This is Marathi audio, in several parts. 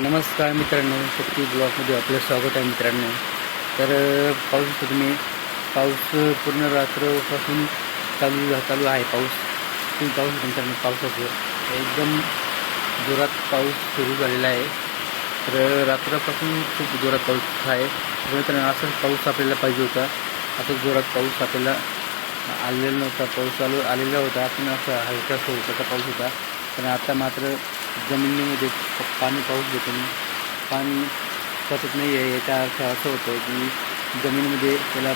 नमस्कार मित्रांनो, शक्ती ब्लॉगमध्ये आपलं स्वागत आहे मित्रांनो. तर पाऊस तुम्ही पाऊस पूर्ण रात्रपासून चालू आहे पाऊस. तुम्ही पाऊस मित्रांनो, पावसाचं एकदम जोरात पाऊस सुरू झालेला आहे. तर रात्रपासून खूप जोरात पाऊस आहे. तर मित्रांनो, असंच पाऊस आपल्याला पाहिजे होता. असंच जोरात पाऊस आपल्याला आलेला नव्हता. पाऊस आलेला होता, पण असा हलका स्वरूपाचा पाऊस होता. पण आता मात्र जमिनीमध्ये पाऊस घेतो पाणी सतत नाही आहे. याचा अर्थ असं होतं की जमिनीमध्ये त्याला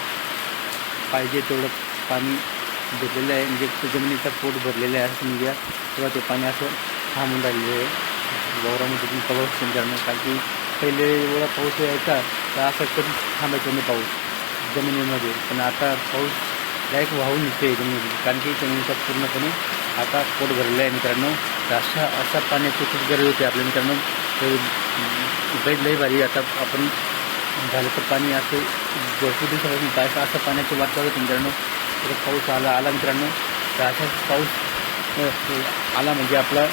पाहिजे तेवढं पाणी भरलेलं आहे, म्हणजे जमिनीचा पोट भरलेलं आहे असं म्हणजे तेव्हा ते पाणी असं थांबून राहिलेलं आहे वावरामध्ये. तुम्ही पाऊस करणं, कारण की पहिले एवढा पाऊस यायचा तर असं कधी थांबायचं नाही पाऊस जमिनीमध्ये. पण आता पाऊस डायरेक्ट वाहून निघतो आहे जमिनीमध्ये, कारण की जमिनीचा पूर्णपणे आता पोट भरलेलं आहे मित्रांनो. तर अशा पाण्याची खूप गरज होती आपल्या मित्रांनो. लई भारी आता आपण झालं तर पाणी असं भरपूर दिवसापासून काय असं पाण्याची वाट बघत मित्रांनो. तर पाऊस आला मित्रांनो. तर असाच पाऊस आला म्हणजे आपला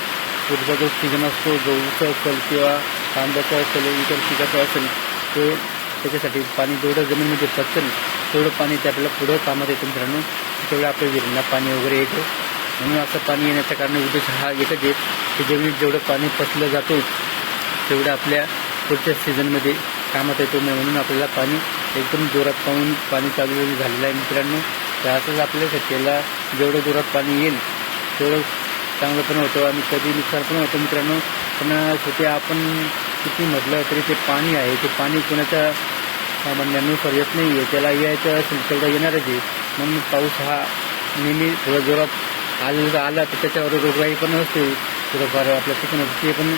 पुढचा जो सीझन असतो, गहूचा असेल किंवा कांद्याचा असेल, इतर पिकाचं असेल, ते त्याच्यासाठी पाणी जेवढं जमिनीमध्ये पचेल तेवढं पाणी ते आपल्याला पुढं कामात येतं मित्रांनो. तेवढं आपल्या विहिरींना पाणी वगैरे येतं. म्हणून असं पाणी येण्याच्या कारण उद्देश हा एकच आहे की जमिनीत जेवढं पाणी पचलं जातो तेवढं आपल्या पुढच्या सीझनमध्ये कामात येतो. म्हणून आपल्याला पाणी एकदम जोरात पाणी चालू झालेलं आहे मित्रांनो. तर असंच आपल्या शेतीला जेवढं जोरात पाणी येईल तेवढं चांगलं पण होतं आणि कधी नुकसान पण होतं मित्रांनो. पण शेती आपण किती म्हटलं तरी ते पाणी आहे, ते पाणी कोणाच्या म्हणण्यानुसार येत नाही आहे. त्याला यायचं असेल तेवढं येणारच आहे. म्हणून पाऊस हा नेहमी थोडा जोरात आला तर त्याच्यावर रोगराई पण असते थोडंफार आपल्या पिकून ते पण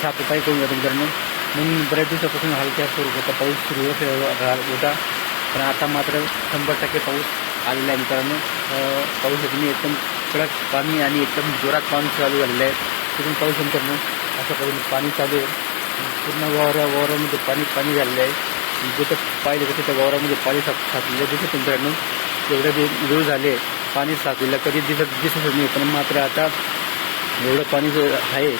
साफसफाई करून जातो मित्रांनो. म्हणून बऱ्याच दिवसापासून हलक्या स्वरूपाचा पाऊस सुरू होता. पण आता मात्र 100% पाऊस आलेला आहे मित्रांनो. पाऊस एकदम कडक पाणी आणि एकदम जोरात पाणी चालू झालेलं आहे. तिथून पाऊस मित्रांनो असं करून पाणी चालू आहे. पूर्ण वावरामध्ये पाणी झालेलं आहे. जिथं पाहिलं तर त्या वावरामध्ये पाणी साचलेलं दिसत मित्रांनो. एवढे दिवस झाले पाणी साचलेलं कधी दिसतच नाही. पण मात्र आता एवढं पाणी आहे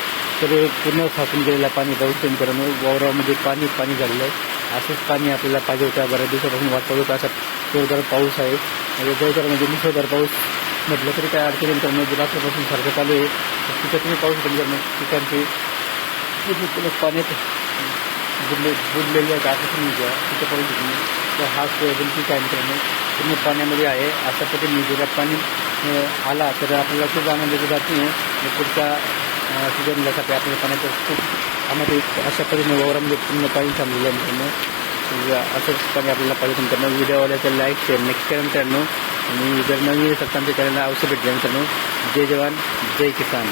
तर पूर्ण साचून गेलेलं पाणी पाऊस मित्रांनो. वावरामध्ये पाणी झालेलं आहे. असंच पाणी आपल्याला पाहिजे होतं. बऱ्याच दिवसापासून वाट पाहत होता. असा जोरदार पाऊस आहे. जोरदार म्हणजे मुसळधार पाऊस म्हटलं तरी काय अडचण मित्रांनो. रात्रपासून सारखं चालू आहे. पिकाचे पाऊस मित्रांनो. पिकांचे पाण्यात बुडलेले आहेत असं पण घ्या तिथं पाऊस घेतली. तर हा सोयाबीन पीक आहे मित्रांनो, पूर्ण पाण्यामध्ये आहे. अशा पद्धतीने जोरात पाणी आला तर आपल्याला खूप आनंदाची बातमी आहे. पुढच्या सीझनसाठी आपल्याला पाण्याचं खूप आम्हाला अशा पद्धतीने वावरामध्ये पूर्ण पाणी थांबलेलं आहे मित्रांनो. असंच पाणी आपल्याला पाहिजे मित्रांनो. व्हिडिओवाल्याचं लाईक शेअर नक्की करा मित्रांनो. आणि जर नवीन सत्तांच्या चॅनलला अवश्य भेट द्या मित्रांनो. जय जवान जय किसान.